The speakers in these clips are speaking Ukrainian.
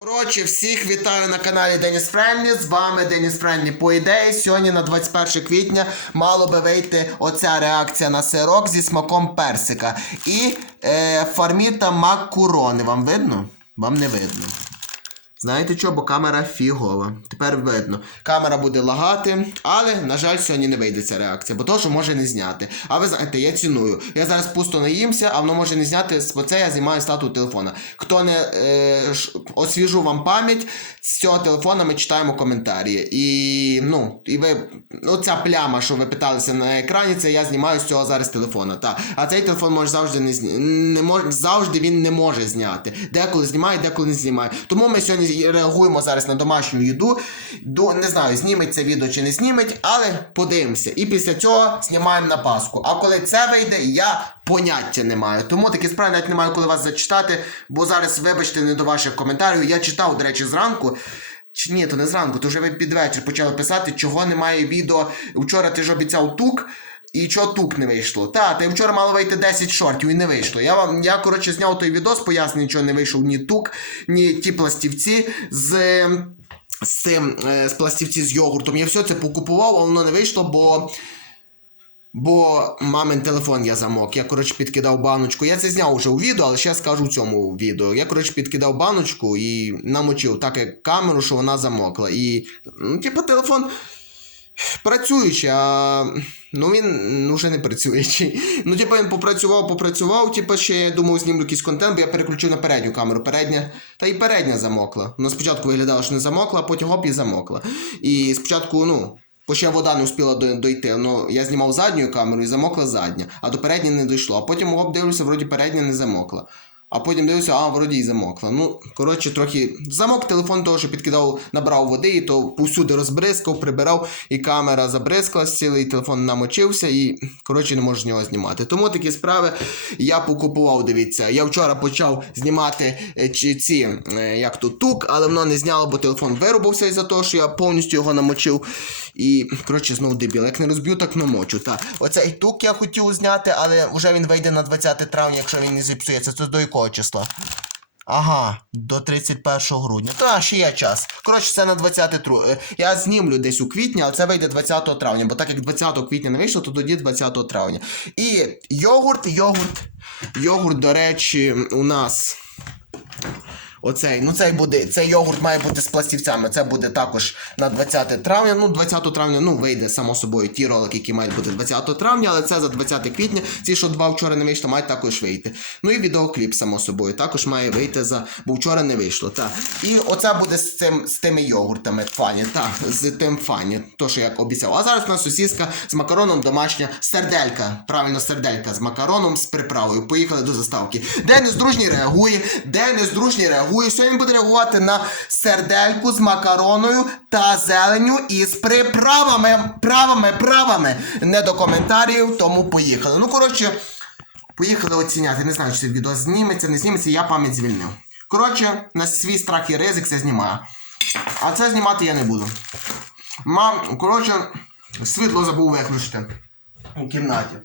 Коротше, всіх вітаю на каналі Деніс Френлі. З вами Деніс Френлі. По ідеї, сьогодні на 21 квітня мало би вийти оця реакція на сирок зі смаком персика. І е, фарміта макурони. Вам видно? Вам не видно. Знаєте що, бо камера фігова. Тепер видно. Камера буде лагати, але, на жаль, сьогодні не вийде ця реакція, бо то, що може не зняти. А ви знаєте, я ціную. Я зараз пусто наїмся, а воно може не зняти, бо це я знімаю стату телефона. Хто не е, ш- освіжу вам пам'ять, з цього телефона ми читаємо коментарі. І ну, і ви. Ну, ця пляма, що ви питалися на екрані, це я знімаю з цього зараз телефона. Та. А цей телефон може завжди не зні... не мож... завжди він не може зняти. Деколи знімає, деколи не знімає. Тому ми сьогодні реагуємо зараз на домашню їду. Ду... Не знаю, зніметь це відео чи не зніметь, але подивимося. І після цього знімаємо на Пасху. А коли це вийде, я поняття не маю. Тому такі справи навіть не маю коли вас зачитати, бо зараз, вибачте, не до ваших коментарів. Я читав, до речі, зранку. Чи ні, то не зранку, то вже ви під вечір почали писати, чого немає відео. Вчора ти ж обіцяв тук. І чого тук не вийшло? Та, та вчора мало вийти 10 шортів і не вийшло. Я вам, я, коротше, зняв той відос, пояснив, чого не вийшов ні тук, ні ті пластівці з. З цим е, з пластівці з йогуртом. Я все це покупував, а воно не вийшло, бо. Бо мамин телефон я замок. Я, коротше, підкидав баночку. Я це зняв вже у відео, але ще скажу в цьому відео. Я, коротше, підкидав баночку і намочив так як камеру, що вона замокла. І, ну, типу, телефон працюючий, а ну він ну, вже не працюючий. Ну, типу, він попрацював, попрацював, типу, ще я думав, знімлю якийсь контент, бо я переключив на передню камеру. Передня, та й передня замокла. Ну, спочатку виглядало, що не замокла, а потім гоп і замокла. І спочатку, ну. Бо ще вода не успіла дойти. Ну, я знімав задньою камерою і замокла задня, а до передньої не дійшло. А потім оп, дивлюся, вроді передня не замокла. А потім дивлюся, а вроді і замокла. Ну, коротше, трохи замок телефон того, що підкидав, набрав води, і то повсюди розбризкав, прибирав, і камера забризкалась, цілий телефон намочився, і коротше не можу з нього знімати. Тому такі справи я покупував. Дивіться. Я вчора почав знімати е, ці, е, як тут тук, але воно не зняло, бо телефон вирубався із-за того, що я повністю його намочив. І коротше знову дебіл. Як не розб'ю, так намочу. Та. Оцей тук я хотів зняти, але вже він вийде на 20 травня, якщо він не зіпсується. Це до якого числа? Ага, до 31 грудня. Та, ще є час. Коротше, це на 20 тру. е, Я знімлю десь у квітні, а це вийде 20 травня. Бо так як 20 квітня не вийшло, то тоді 20 травня. І йогурт, йогурт. Йогурт, до речі, у нас. Оцей, ну цей буде, цей йогурт має бути з пластівцями. Це буде також на 20 травня. Ну, 20 травня, ну, вийде само собою ті ролики, які мають бути 20 травня, але це за 20 квітня. Ці, що два вчора не вийшло, мають також вийти. Ну і відеокліп, само собою, також має вийти за. Бо вчора не вийшло. Так. І оце буде з цим з тими йогуртами. Фані, так, з тим фані, то, що як обіцяв. А зараз у нас сусідська з макароном домашня серделька. Правильно, серделька з макароном з приправою. Поїхали до заставки. Денис дружній реагує, Денис дружній реагує. Сьогодні він буде реагувати на сердельку з макароною та зеленю із приправами. Правами, правами. Не до коментарів, тому поїхали. Ну, коротше, поїхали оціняти. Не знаю, чи це відео зніметься, не зніметься, я пам'ять звільнив. Коротше, на свій страх і ризик це знімаю. А це знімати я не буду. Мам, коротше, світло забув виключити у кімнаті.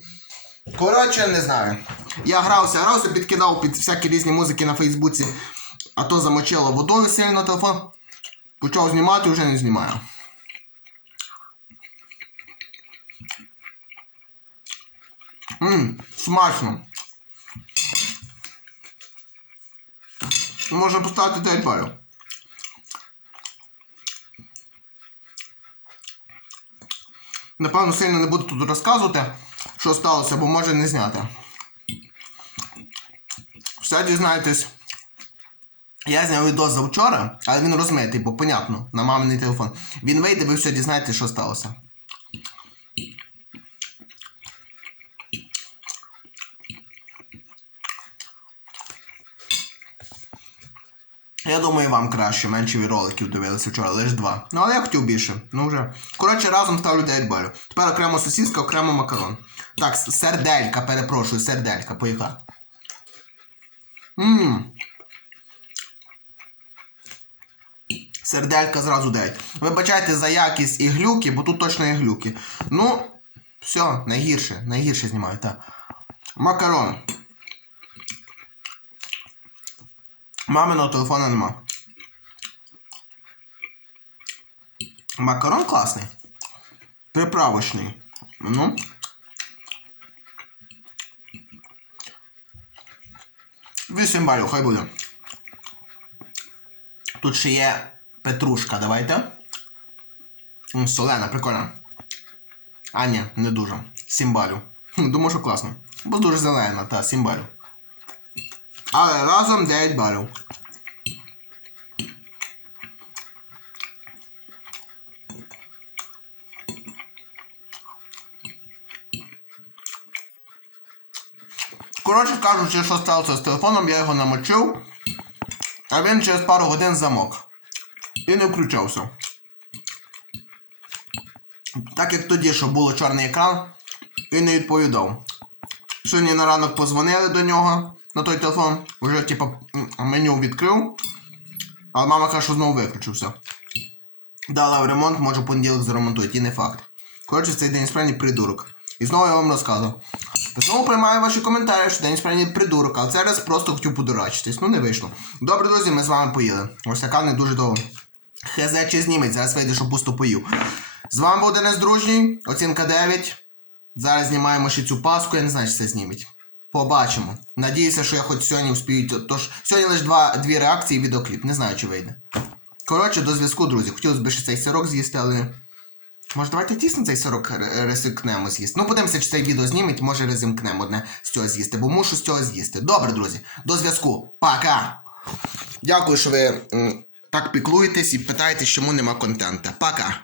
Коротше, не знаю. Я грався, грався, підкидав під всякі різні музики на Фейсбуці, а то замочило водою сильно телефон. Почав знімати, вже не знімаю. Ммм, смачно. Можна поставити 9 балів. Напевно, сильно не буду тут розказувати, що сталося, бо може не зняти. Все дізнаєтесь. Я зняв відео завчора, але він розмитий, бо понятно, на маминий телефон. Він вийде, ви все дізнаєтесь, що сталося. Я думаю, вам краще, менше ви роликів дивилися вчора, лише два. Ну, але я хотів більше. Ну вже. Коротше, разом ставлю 9 балів. Тепер окремо сосиска, окремо макарон. Так, серделька, перепрошую, серделька, поїхали. Ммм. Серделька зразу 9. Вибачайте за якість і глюки, бо тут точно є глюки. Ну, все, найгірше, найгірше знімаю, так. Макарон. Маминого телефона нема. Макарон класний. Приправочний. Ну. Вісім балів, хай буде. Тут ще є петрушка, давайте. Солена, прикольно. А, ні, не дуже. Сім балів. Думаю, що класно. Бо дуже зелена, та, сім балів. Але разом 9 балів. Коротше кажучи, що сталося з телефоном, я його намочив, а він через пару годин замок. І не включався. Так як тоді, що було чорний екран, він не відповідав. Сьогодні на ранок позвонили до нього на той телефон, вже типу меню відкрив, але мама каже, що знову виключився. Дала в ремонт, може понеділок заремонтують, і не факт. Коротше, цей день справді придурок. І знову я вам розказував. Знову приймаю ваші коментарі, що день справді придурок, але це раз просто хотів подурачитись. Ну не вийшло. Добре, друзі, ми з вами поїли. Ось така не дуже довго. Хз чи зніметь, зараз вийде, що пусто поїв. З вами був Денис Дружній, оцінка 9. Зараз знімаємо ще цю паску, я не знаю, чи це зніметь. Побачимо. Надіюся, що я хоч сьогодні вспію. Тож сьогодні лише два, дві реакції і відеокліп. Не знаю, чи вийде. Коротше, до зв'язку, друзі. Хотілося б ще цей сирок з'їсти, але. Може, давайте тісно цей сирок ре- ризикнемо з'їсти. Ну, подивимося, чи це відео зніметь, може ризимкнемо одне з цього з'їсти, бо мушу з цього з'їсти. Добре, друзі, до зв'язку. Пока! Дякую, що ви так піклуєтесь і питаєте, чому нема контента. Пока!